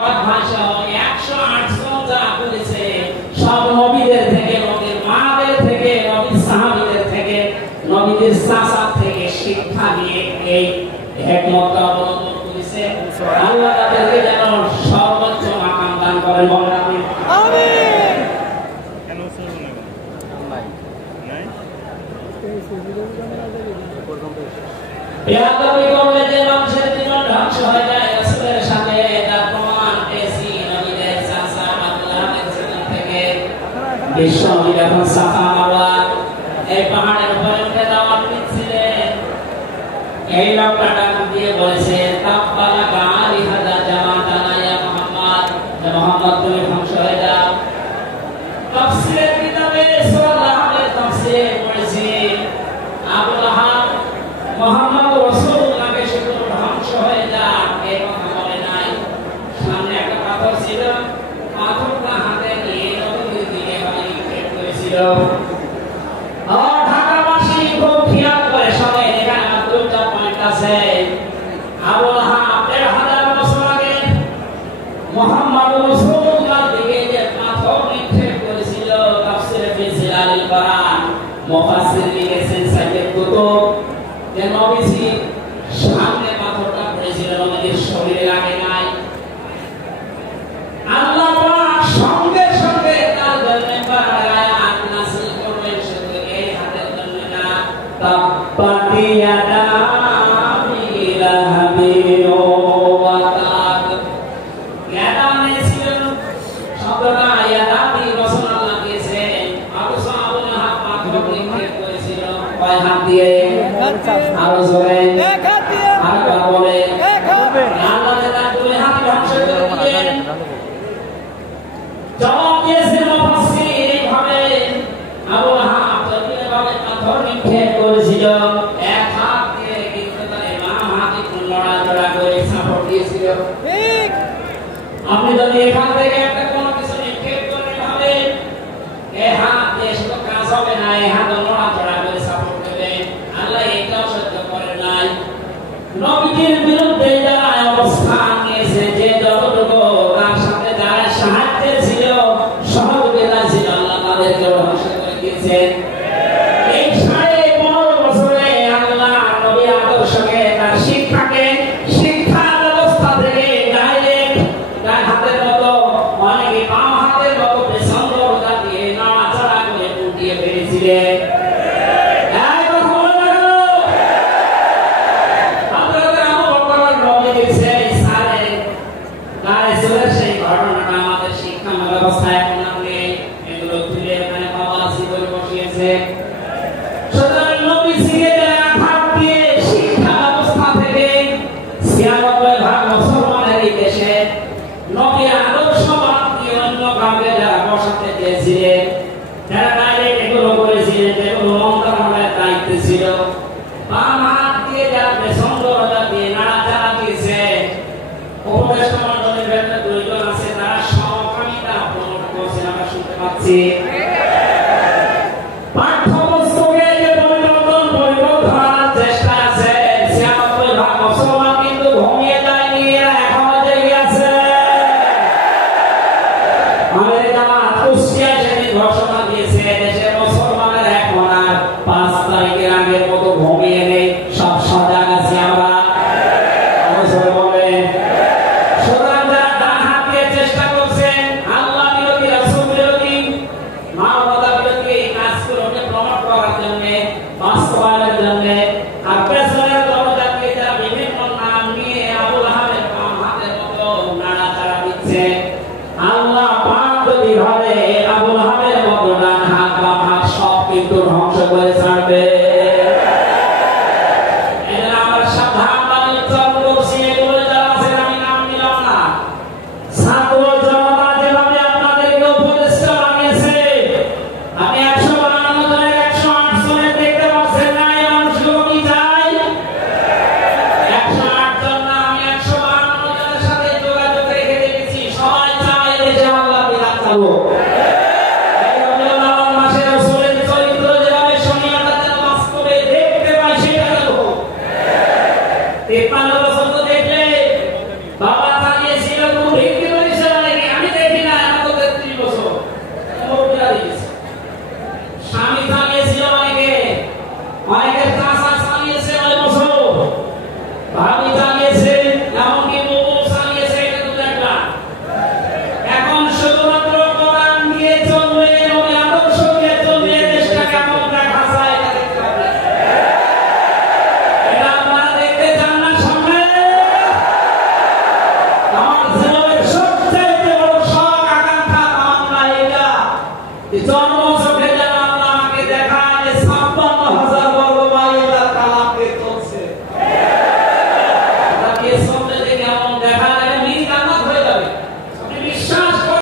ভাষা 108 জন যা করেছে সব নবীদের থেকে, নবীর মাদের থেকে, নবীর সাহাবীদের থেকে, নবীদের চাচা থেকে শিক্ষা নিয়ে এই হিকমতটা অবলম্বন করেছে। আল্লাহ তাদেরকে যেন সর্বোচ্চ মাকাম দান করেন, বলেন আমিন। আমিন। বেয়াদবি করলে যে মানুষের জীবন ধ্বংস হয়ে যায়, রাসূলের সাথে তার প্রমাণ পেয়েছি নবীদের চাচা আব্দুল্লাহের জীবন থেকে। বিশ্বনবী যখন সাফা মারওয়া এই পাহাড়ের উপরে উঠে দাওয়াত দিচ্ছিলেন, এই লোকটা ডাক দিয়ে বলেছে, তাব্বালাকা আলিহাদা জামাতানা ইয়া মুহাম্মদ, যে মুহাম্মদ তুমি ধ্বংস হয়ে যাও। তাফসীরের কিতাবে সূরা লাহবের তাফসীরে পড়েছি, আবু লাহাব মুহাম্মদ রাসূলুল্লাহকে শুধু ধ্বংস হয়ে যাক এই কথা বলে নাই, সামনে একটা পাথর ছিল, পাথরটা হাতে নিয়ে নবীর দিকে নিক্ষেপ করেছিল। আর ঢাকাবাসী খুব খেয়াল করে সবাই, এখানে আমার দুটো পয়েন্ট আছে। আবু লাহাব ১,৫০০ বছর আগে মুহাম্মদ রাসূলুল্লাহর দিকে যে পাথর নিক্ষেপ করেছিল, তাফসীরে ফি জিলালিল কোরআন মুফাসসির লিখেছেন সাইয়েদ কুতুব যে নবীজি সামনে পাথরটা পড়েছিল, নবীর শরীরে লাগে নাই। আল্লাহ পাক সঙ্গে সঙ্গে তার জন্য আয়াত নাযিল করলেন, শুধু এই হাতের জন্য না, তাব্বাত ইয়াদা আবি লাহাবিন ওয়া তাব। ইয়াদা ছিল শব্দটা, ইয়াদা বি বসন আল্লাহ দিয়েছে। আবু লাহাব পাথর নিক্ষেপ করেছিল কয় হাত দিয়ে? আরো জোরে আরেকবার বলে, আল্লাহ তাআলা দুই হাত ধ্বংস করে দিলেন। জবাব দিয়েছেন মুফাসসির এইভাবে, আবু লাহাব যেভাবে পাথর নিক্ষেপ করেছিল, এক হাত দিয়ে কিন্তু তার বাম হাত একটু নড়াচড়া করে সাপোর্ট দিয়েছিল। ঠিক আপনি যদি এখান থেকে একটা কোনো কিছু নিক্ষেপ করেন হবে, এই হাত দিয়ে শুধু কাজ হবে না, এই হাত নড়াচড়া করে সাপোর্ট দেবে। আল্লাহ এটাও সহ্য করে নাই। নবীর বিরুদ্ধে যারা অবস্থান নিয়েছে, যে যতটুকু তার সাথে যারা সাহায্য ছিল, সহযোগিতা ছিল, আল্লাহ তাদেরকে ধ্বংস করে দিয়েছেন। এই 15.5 বছরে আল্লাহ নবী আদর্শকে, তার শিক্ষাকে, শিক্ষা ব্যবস্থা থেকে ডাইরেক্ট তার হাতের মতো, অনেকে বাম হাতের মতো বেসঙ্গতা দিয়ে নাড়াচাড়া করে উল্টিয়ে ফেলেছিলেন। উপদেষ্টা মণ্ডলীর ভেতরে দুইজন আছে, তারা সমকামিতা প্রমোট করছেন, আমরা শুনতে পাচ্ছি।